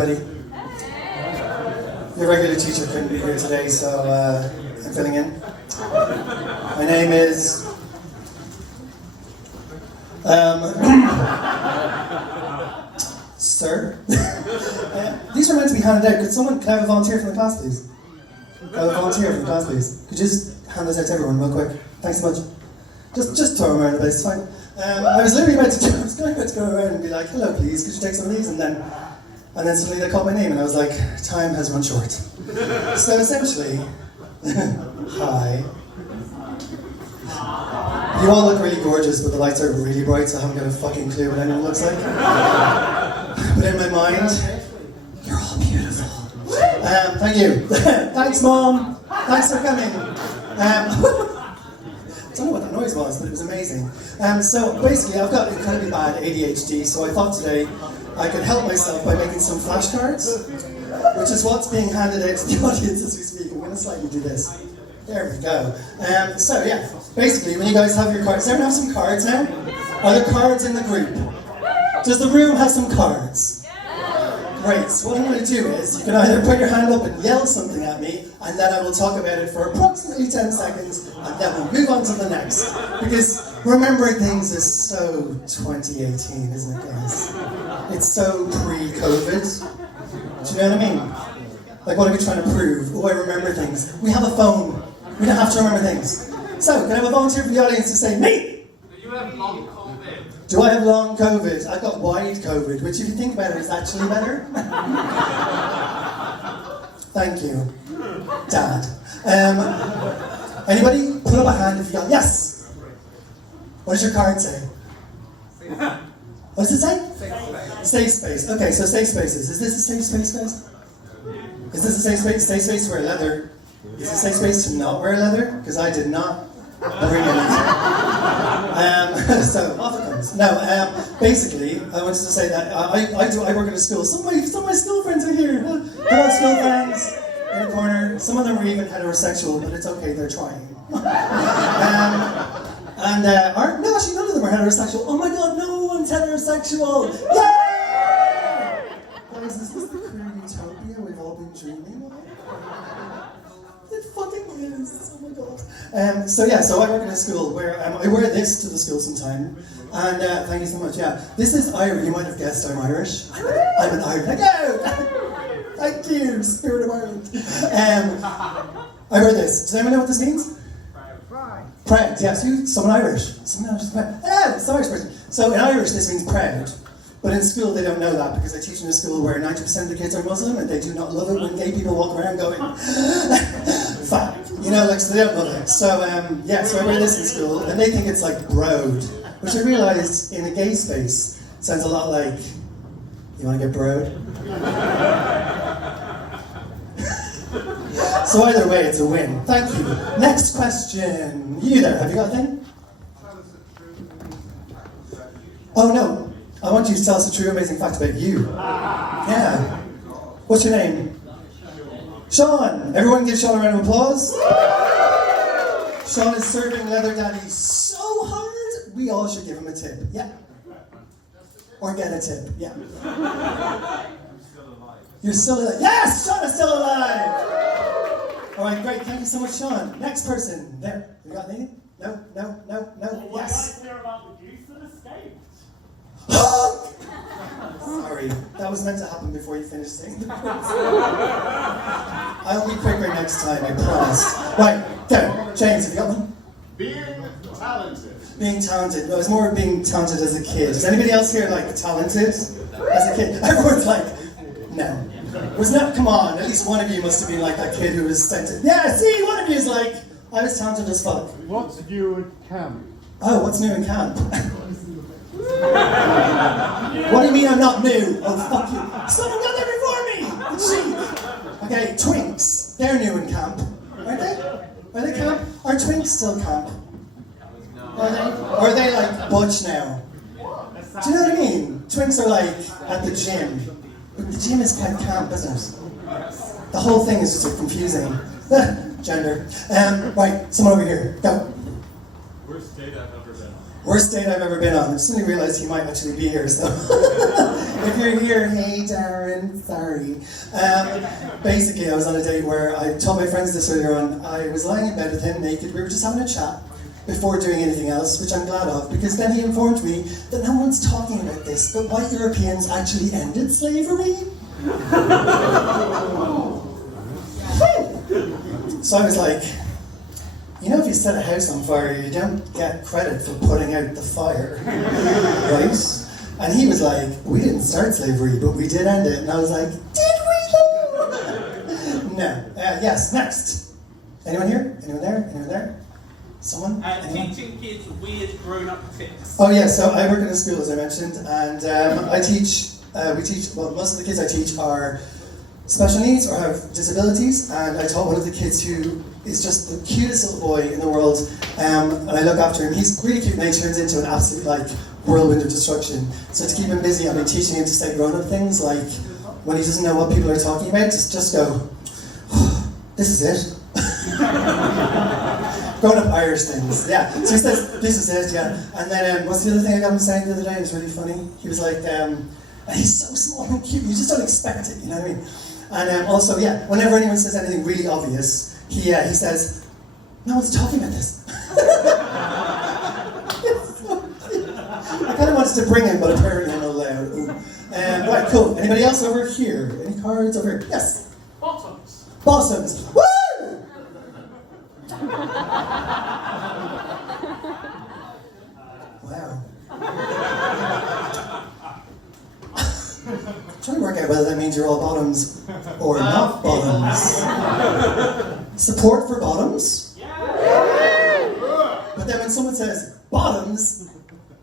everybody. Your regular teacher couldn't be here today, so I'm filling in. My name is... Sir? These are meant to be handed out. Can I have a volunteer from the class, please? Could I have a volunteer from the class, please? Could you just hand this out to everyone real quick? Thanks so much. Just throw them around the place, it's fine. I was literally about to go around and be like, hello please, could you take some of these? And then suddenly they called my name and I was like, time has run short. So essentially, hi. You all look really gorgeous, but the lights are really bright, so I haven't got a fucking clue what anyone looks like. But in my mind, you're all beautiful. Thank you. Thanks, Mom. Thanks for coming. I don't know what that noise was, but it was amazing. So basically, I've got incredibly bad ADHD, so I thought today I could help myself by making some flashcards, which is what's being handed out to the audience as we speak. I'm going to slightly do this. There we go. So yeah, basically, when you guys have your cards, does everyone have some cards now? Are there cards in the group? Does the room have some cards? Great, so what I'm going to do is, you can either put your hand up and yell something at me, and then I will talk about it for approximately 10 seconds, and then we'll move on to the next. Because remembering things is so 2018, isn't it, guys? It's so pre-COVID. Do you know what I mean? Like, what are we trying to prove? Oh, I remember things. We have a phone. We don't have to remember things. So, can I have a volunteer from the audience to say, me? Do you have long COVID? Do I have long COVID? I've got wide COVID, which if you think about it is actually better. Thank you, Dad. Anybody? Put up a hand if you got, yes! What does your card say? What does it say? Safe space. Okay, so safe spaces. Is this a safe space, guys? Is this a safe space? Safe space to wear leather. Is it a safe space to not wear leather? Because I did not bring any. So off it comes. No, basically, I wanted to say that I work in a school. Some of my school friends are here. Hello, school friends in the corner. Some of them are even heterosexual, but it's okay. They're trying. No, actually, none of them are heterosexual. Oh my God, no one's heterosexual. Yay! Guys, is this the queer utopia we've all been dreaming of? It fucking is. Oh my God. So I work in a school where I wear this to the school sometime. And thank you so much. Yeah, this is Irish. You might have guessed I'm Irish. I'm an Irish. Thank you, Spirit of Ireland. I wear this. Does anyone know what this means? Proud. Yes, someone Irish. Someone Irish. Yeah, it's an Irish person. So in Irish, this means proud. But in school, they don't know that because I teach in a school where 90% of the kids are Muslim and they do not love it when gay people walk around going, fat. You know, like, so they don't love it. So, so I wear this in school and they think it's like broad, which I realized in a gay space sounds a lot like, you want to get broad? So either way, it's a win. Thank you. Next question. You there, have you got a thing? Oh no. I want you to tell us a true amazing fact about you. Yeah. What's your name? Sean. Everyone give Sean a round of applause. Sean is serving Leather Daddy so hard, we all should give him a tip. Yeah. Or get a tip. Yeah. You're still alive. Yes! Sean is still alive! Alright, great. Thank you so much, Sean. Next person. There. You got anything? No? Yes. Sorry, that was meant to happen before you finished saying the words. I'll be quicker next time, I promise. Right, go. James, have you got one? Being talented. Being talented. No, it's more of being talented as a kid. Is anybody else here like talented as a kid? Everyone's like, no. Was not, come on, at least one of you must have been like that kid who was sent to, yeah, see, one of you is like, I was talented as fuck. What's new at camp? Oh, what's new in camp? What do you mean I'm not new? Oh, fuck you. Someone got there before me! Cheat! Okay, Twinks. They're new in camp. Aren't they? Are they camp? Are Twinks still camp? Are they? Or are they like butch now? Do you know what I mean? Twinks are like at the gym. But the gym is kind of camp, isn't it? The whole thing is just confusing. Gender. Right, someone over here. Go. Worst date I've ever been on. Worst date I've ever been on. I suddenly realized he might actually be here, so if you're here, hey Darren, sorry. Basically, I was on a date where I told my friends this earlier on. I was lying in bed with him naked. We were just having a chat before doing anything else, which I'm glad of, because then he informed me that no one's talking about this, but white Europeans actually ended slavery. So I was like, you know, if you set a house on fire, you don't get credit for putting out the fire, right? And he was like, we didn't start slavery, but we did end it. And I was like, did we though? No. Yes, next. Anyone here? Anyone there? Anyone there? Someone? Anyone? Teaching kids weird grown-up tips. Oh yeah, so I work in a school, as I mentioned, and I teach, well, most of the kids I teach are special needs or have disabilities, and I taught one of the kids who is just the cutest little boy in the world, and I look after him. He's really cute, and he turns into an absolute whirlwind of destruction. So to keep him busy, I've been teaching him to say grown-up things, like when he doesn't know what people are talking about, just go, this is it. Grown-up Irish things, yeah. So he says, this is it, yeah. And then what's the other thing I got him saying the other day? It was really funny. He was like, and he's so small and cute, you just don't expect it, you know what I mean? And also, yeah, whenever anyone says anything really obvious, he says, no one's talking about this. I kind of wanted to bring him, but apparently I'm not allowed. Right, cool. Anybody else over here? Any cards over here? Yes? Bottoms. Bottoms. Woo! Wow. I'm trying to work out whether that means you're all bottoms or not bottoms. Support for bottoms? But then when someone says bottoms,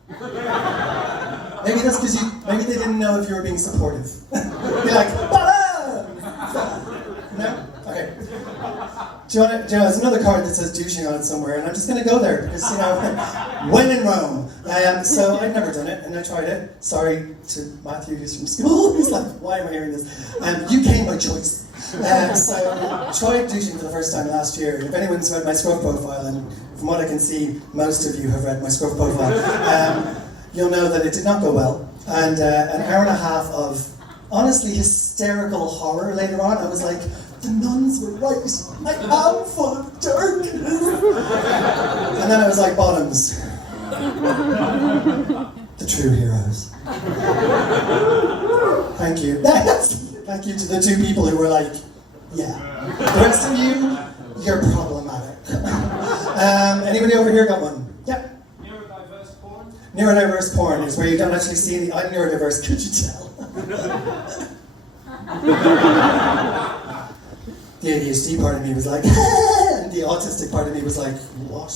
maybe that's because maybe they didn't know if you were being supportive. Be like, bottoms! No? Okay. Do you know, there's another card that says douching on it somewhere, and I'm just going to go there because, you know, when in Rome. So I've never done it, and I tried it. Sorry to Matthew, who's from school. He's like, why am I hearing this? You came by choice. So tried douching for the first time last year. If anyone's read my scruff profile, and from what I can see, most of you have read my scruff profile, you'll know that it did not go well. And an hour and a half of honestly hysterical horror later on. I was like, the nuns were right. I am full of darkness. And then I was like, bottoms. The true heroes. Thank you. Thank you to the two people who were like, yeah. The rest of you, you're problematic. Anybody over here got one? Yep. Neurodiverse porn? Neurodiverse porn is where you don't actually see the I'm neurodiverse, could you tell? The ADHD part of me was like, and the autistic part of me was like, what?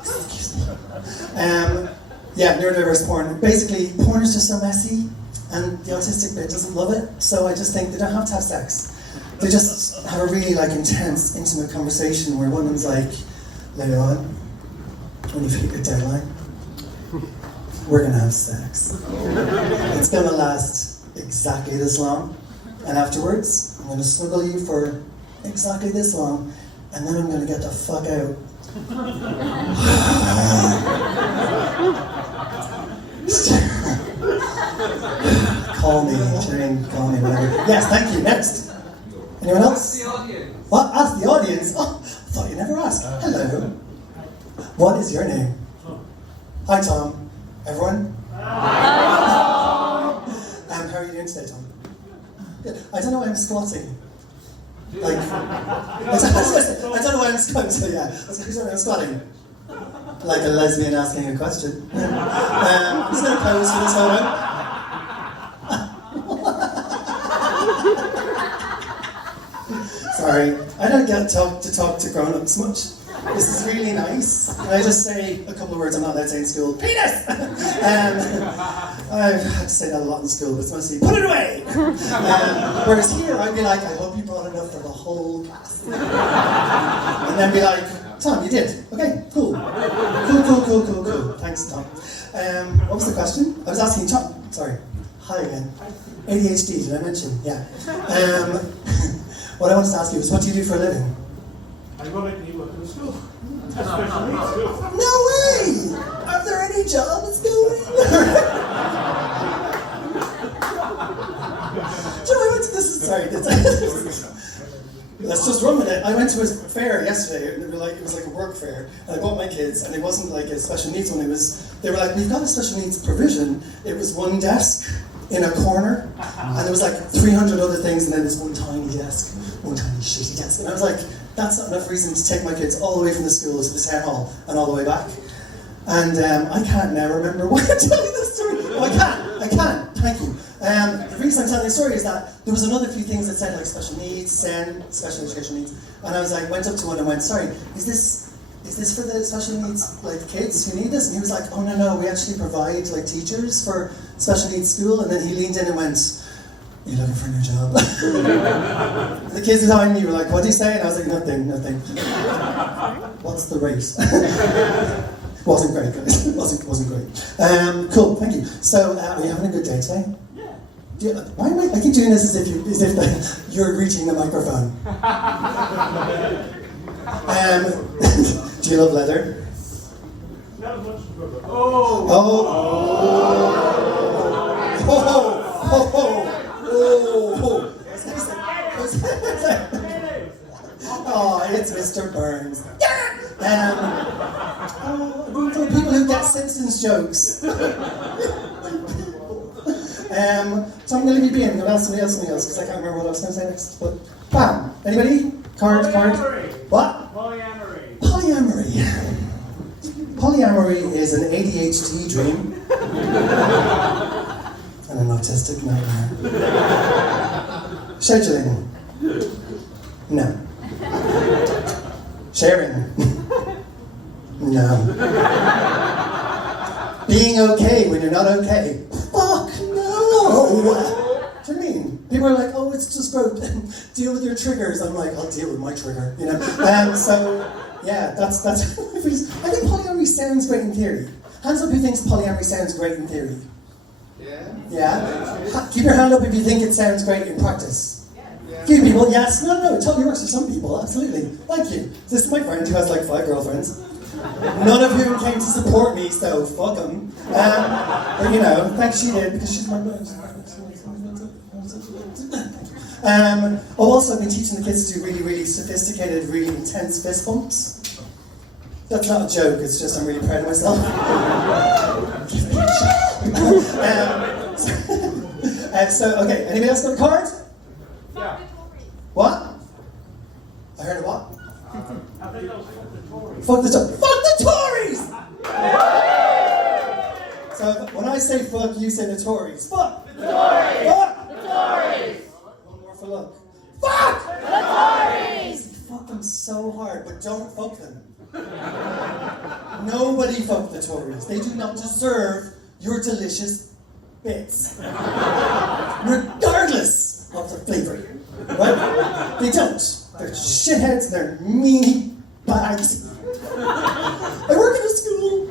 Excuse me. Yeah, neurodiverse porn. Basically, porn is just so messy, and the autistic bit doesn't love it, so I just think they don't have to have sex. They just have a really intense, intimate conversation where one of them's like, later on, when you've hit your deadline, we're gonna have sex. It's gonna last exactly this long, and afterwards, I'm gonna snuggle you for exactly this long, and then I'm gonna get the fuck out. Call me, Jane, call me, whatever. Yes, thank you. Next. Anyone else? Ask the audience. What? Ask the audience? Oh, I thought you never asked. Hello. What is your name? Hi, Tom. Everyone? Hi, Tom. How are you doing today, Tom? Good. I don't know why I'm squatting. I don't know why I'm squatting, so yeah. I don't know why I'm squatting. Like a lesbian asking a question. I'm just going to pose for this photo. Sorry, I don't get to talk to grown-ups much. This is really nice. Can I just say a couple of words I'm not allowed to say in school? Penis! I've had to say that a lot in school, but it's mostly, put it away! Whereas here, I'd be like, I hope you brought enough for the whole class. And then be like, Tom, you did. Okay, cool. Cool. Thanks, Tom. What was the question? I was asking Tom. Sorry. Hi again. ADHD, did I mention? Yeah. What I wanted to ask you was, what do you do for a living? Ironically, work in a school. No way! your job is going? Do you know, I went to this, sorry, let's just run with it. I went to a fair yesterday, and it was like a work fair, and I brought my kids, and it wasn't like a special needs one, they were like, we've got a special needs provision. It was one desk in a corner, and there was like 300 other things, and then there's one tiny desk, one tiny shitty desk, and I was like, that's not enough reason to take my kids all the way from the school to the town hall, and all the way back. And I can't now remember why I'm telling this story. Oh, I can, thank you. The reason I'm telling the story is that there was another few things that said like special needs, SEN, special education needs, and I was like, went up to one and went, sorry, is this for the special needs like kids who need this? And he was like, oh no, we actually provide like teachers for special needs school. And then he leaned in and went, you're looking for a new job? The kids behind me were like, what do you say? And I was like, nothing. What's the rate? Wasn't great, guys. Wasn't great. Cool, thank you. So, are you having a good day today? Yeah. Why am I keep doing this as if you're reaching the microphone? Do you love leather? Not much. Oh, it's Mr. Burns. For people who get Simpsons jokes. So I'm going to leave you be and I'm going to ask somebody else, because I can't remember what I was going to say next. But, bam! Anybody? Card? What? Polyamory. Polyamory is an ADHD dream. And an autistic nightmare. Scheduling. No. Sharing. No. Being okay when you're not okay. Fuck no! Do you know what I mean? People are like, oh, it's just about deal with your triggers. I'm like, I'll deal with my trigger, you know? So, yeah, that's I think polyamory sounds great in theory. Hands up who thinks polyamory sounds great in theory. Yeah? Keep your hand up if you think it sounds great in practice. A few people, yes. No, it totally works for some people, absolutely. Thank you. This is my friend who has like 5 girlfriends. None of whom came to support me, so fuck them. But you know, thanks she did, because she's my I've also been teaching the kids to do really, really sophisticated, really intense fist bumps. That's not a joke, it's just I'm really proud of myself. Okay, anybody else got a card? Yeah. What? I heard a what? I think that was Fuck the Tories! So when I say fuck, you say the Tories. Fuck! The Tories! Fuck! The Tories! One more for luck. Fuck! The Tories! Fuck them so hard, but don't fuck them. Nobody fuck the Tories. They do not deserve your delicious bits. Regardless of the flavour. Right? They don't. They're shitheads, they're mean bags. I work in a school.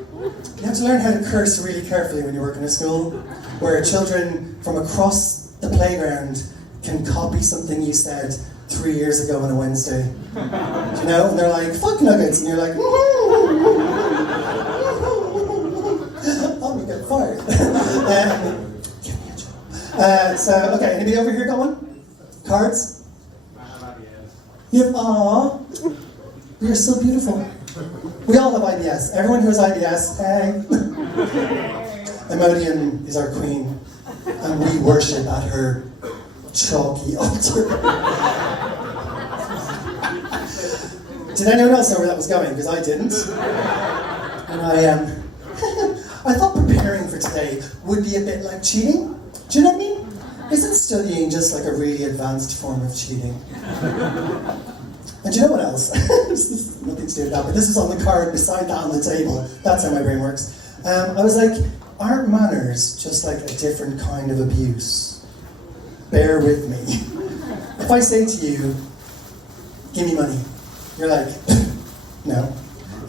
You have to learn how to curse really carefully when you work in a school, where children from across the playground can copy something you said 3 years ago on a Wednesday. Do you know? And they're like, fuck nuggets, and you're like, I'm gonna get fired. Give me a job. Okay, anybody over here got one? Cards? You have, aww. You're so beautiful. We all have IBS. Everyone who has IBS, hey. Imodium is our queen, and we worship at her chalky altar. Did anyone else know where that was going? Because I didn't. And I thought preparing for today would be a bit like cheating. Do you know what I mean? Isn't studying just like a really advanced form of cheating? And do you know what else? This is nothing to do with that, but this was on the card beside that on the table. That's how my brain works. I was like, aren't manners just like a different kind of abuse? Bear with me. If I say to you, give me money, you're like, no.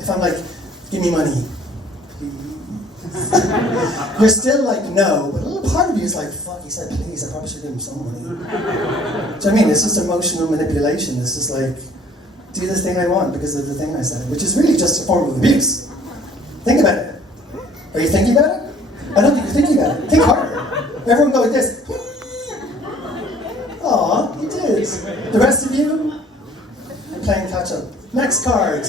If I'm like, give me money, you're still like, no, but a little part of you is like, fuck, he said please, I probably should give him some money. Do you know what I mean? It's just emotional manipulation. It's just like, do the thing I want because of the thing I said, which is really just a form of abuse. Think about it. Are you thinking about it? I don't think you're thinking about it. Think harder. Everyone go like this. Aw, you did. The rest of you, you're playing catch up. Next card.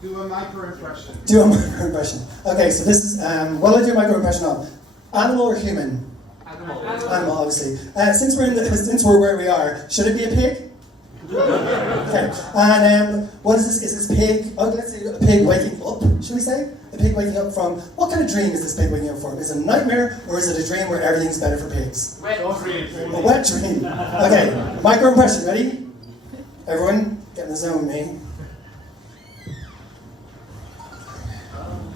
Do a micro impression. Do a micro impression. Okay, so this is, what do I do a micro impression of? Animal or human? Animal, obviously. Since we're where we are, should it be a pig? Okay. And what is this? Is this pig? Oh, let's say a pig waking up. Should we say a pig waking up from? What kind of dream is this pig waking up from? Is it a nightmare or is it a dream where everything's better for pigs? Wet dream. A wet dream. Okay. Micro impression. Ready? Everyone, get in the zone with me.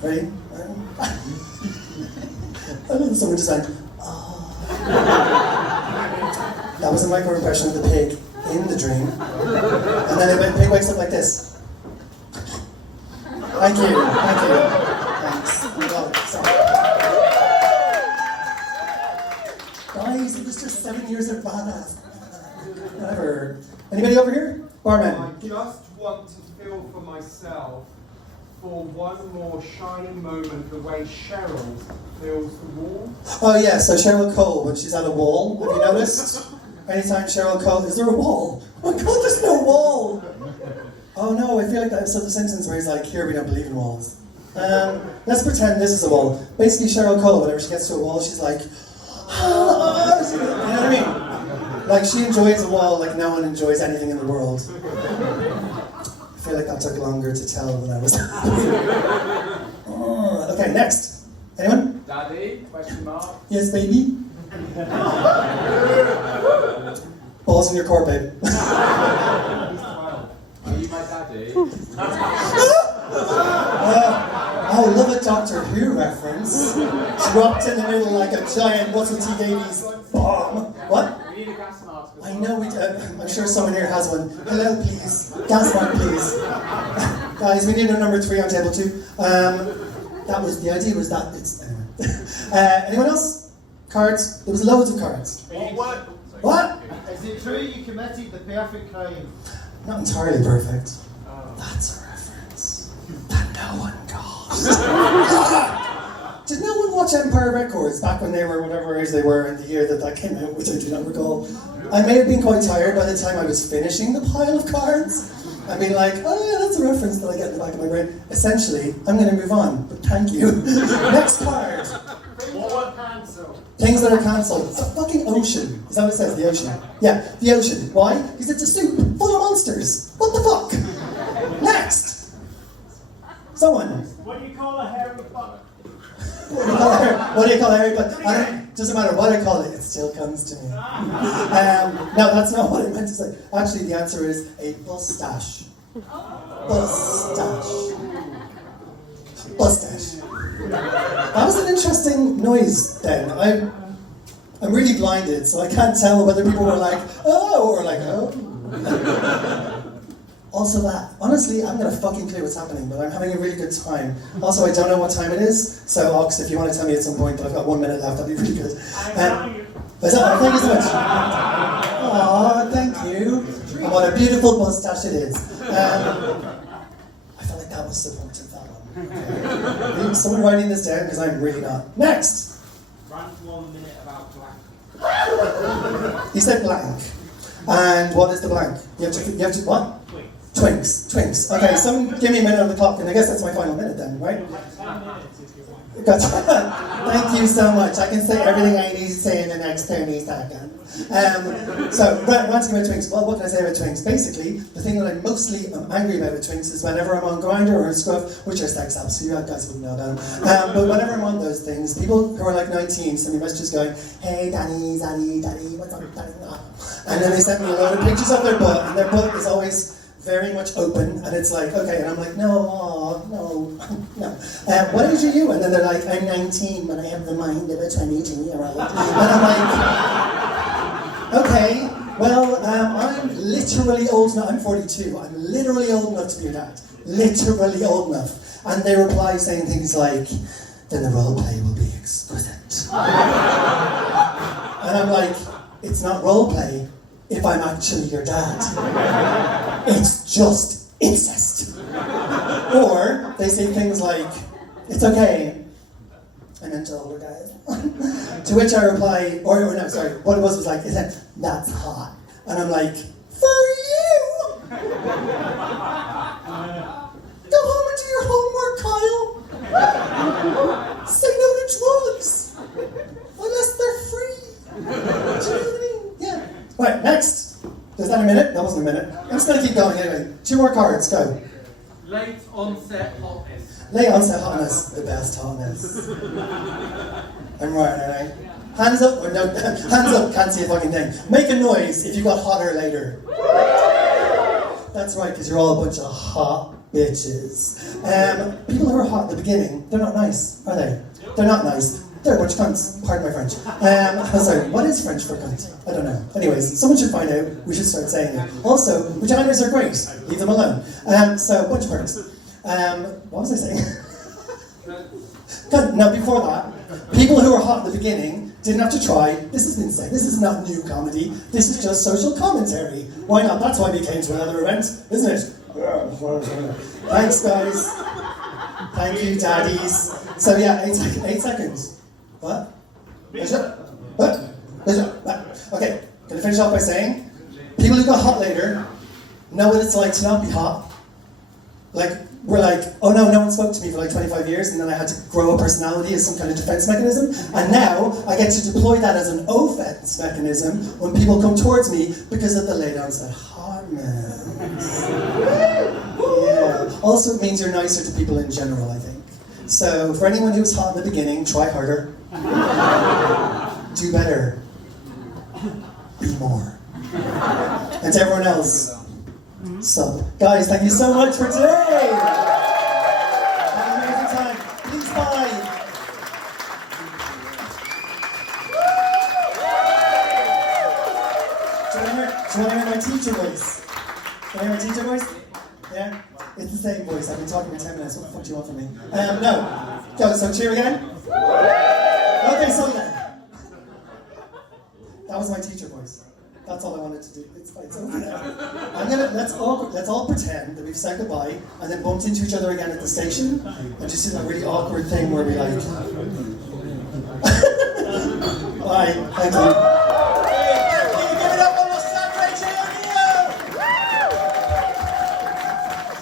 Ready? I know someone just like, that was a micro impression of the pig in the dream. And then the pig wakes up like this. Thank you. Thanks. Sorry. Guys, it was just 7 years of badass. Whatever. Anybody over here? Barman. I just want to feel for myself for one more shining moment the way Cheryl feels the wall. Oh yeah, so Cheryl Cole, when she's at a wall, have you noticed? Anytime Cheryl Cole, is there a wall? Oh my god, there's no wall! Oh no, I feel like that episode of The Simpsons where he's like, here we don't believe in walls. Let's pretend this is a wall. Basically Cheryl Cole, whenever she gets to a wall, she's like, ah, you know what I mean? Like she enjoys a wall like no one enjoys anything in the world. I feel like that took longer to tell than I was. Okay, next. Anyone? Daddy? Question mark. Yes, baby? Balls in your court, babe. Are you my daddy? Oh, love a Doctor Who reference. Dropped in the middle like a giant Russell T Davies bomb. What? We need a gas mask. I know we do. I'm sure someone here has one. Hello, please. Gas one, please. Guys, we need a number 3 on table 2. That was the idea. Was that it's anyway. Anyone else? Cards. There was loads of cards. What? Is it true you committed the perfect crime? Not entirely perfect. That's a reference that no one got. Did no one watch Empire Records back when they were whatever age they were in the year that came out, which I do not recall? I may have been quite tired by the time I was finishing the pile of cards. I'd be like, oh yeah, that's a reference that I get in the back of my brain. Essentially, I'm going to move on, but thank you. Next card. Things that are cancelled. It's a fucking ocean. Is that what it says? The ocean. Yeah, the ocean. Why? Because it's a soup full of monsters. What the fuck? Next. Someone. What do you call a hairy fuck? What do you call a hairy butt? Doesn't matter what I call it, it still comes to me. No, that's not what I meant to say. Actually, the answer is a bustache. Bustache. Bustache. That was an interesting noise then. I'm really blinded, so I can't tell whether people were like, oh, or like, oh. Also that, honestly, I haven't got a fucking clue what's happening, but I'm having a really good time. Also, I don't know what time it is, so Ox, if you want to tell me at some point that I've got 1 minute left, that'd be really good. Thank you so much. Aw, thank you. And what a beautiful mustache it is. I felt like that was the point of that one. Okay. Someone writing this down, because I'm really not. Next! Rant 1 minute about black. He said blank. And what is the blank? You have to what? Twinks. Okay, someone give me a minute on the clock, and I guess that's my final minute then, right? 10 minutes if you want. Gotcha. Thank you so much. I can say everything I need to say in the next 30 seconds. So, ranting about Twinks. Well, what can I say about Twinks? Basically, the thing that I mostly am angry about with Twinks is whenever I'm on Grindr or Scruff, which are sex apps, so you guys wouldn't know about them. But whenever I'm on those things, people who are like 19 send me messages going, hey, Daddy, what's up, Daddy? And then they send me a load of pictures of their butt, and their butt is always very much open, and it's like, okay, and I'm like, no. What age are you? And then they're like, I'm 19, but I have the mind of a 22-year-old. And I'm like, okay, well, I'm literally old enough, I'm 42, I'm literally old enough to be your dad. Literally old enough. And they reply saying things like, then the role play will be exquisite. And I'm like, it's not role play if I'm actually your dad. It's just incest. Or they say things like, it's okay, to older guys. To which I reply, or no, sorry, what it was like, it said, that's hot. And I'm like, for you! Go home and do your homework, Kyle! Say no to drugs! Unless they're free! Do you know what I mean? Yeah. Right, next. Is that a minute? That wasn't a minute. I'm just going to keep going anyway. 2 more cards, go. Late onset hotness. Late onset hotness, the best hotness. I'm right, alright? Hands up, or no, hands up, can't see a fucking thing. Make a noise if you got hotter later. That's right, because you're all a bunch of hot bitches. People who are hot at the beginning, they're not nice, are they? They're not nice. They're a bunch of cunts. Pardon my French. Sorry, what is French for cunt? I don't know. Anyways, someone should find out. We should start saying it. Also, vaginas are great. Leave them alone. So, bunch of perks. What was I saying? Good. No, before that, people who are hot at the beginning didn't have to try. This has been said. This is not new comedy. This is just social commentary. Why not? That's why we came to another event, isn't it? Thanks, guys. Thank you, daddies. So yeah, 8 seconds. What? What? Okay, gonna finish off by saying, people who got hot later know what it's like to not be hot. Like, we're like, oh no one spoke to me for like 25 years, and then I had to grow a personality as some kind of defense mechanism, and now I get to deploy that as an offense mechanism when people come towards me because of the late onset hotness. Yeah. Also, it means you're nicer to people in general, I think. So, for anyone who's hot in the beginning, try harder. Do better. Be more. And to everyone else, sup. Guys, thank you so much for today! Have an amazing time. Please bye! Do you want to hear my teacher voice? Do you want to hear my teacher voice? Yeah? It's the same voice. I've been talking for 10 minutes. What the fuck do you want from me? No. Go, so cheer again. Okay, so then. That was my teacher voice. That's all I wanted to do. It's over now. Let's all pretend that we've said goodbye and then bumped into each other again at the station and just do that really awkward thing where we like. Bye. Thank you. Give it up on the Saturday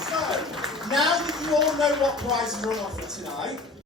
So, now that you all know what prizes are on offer tonight,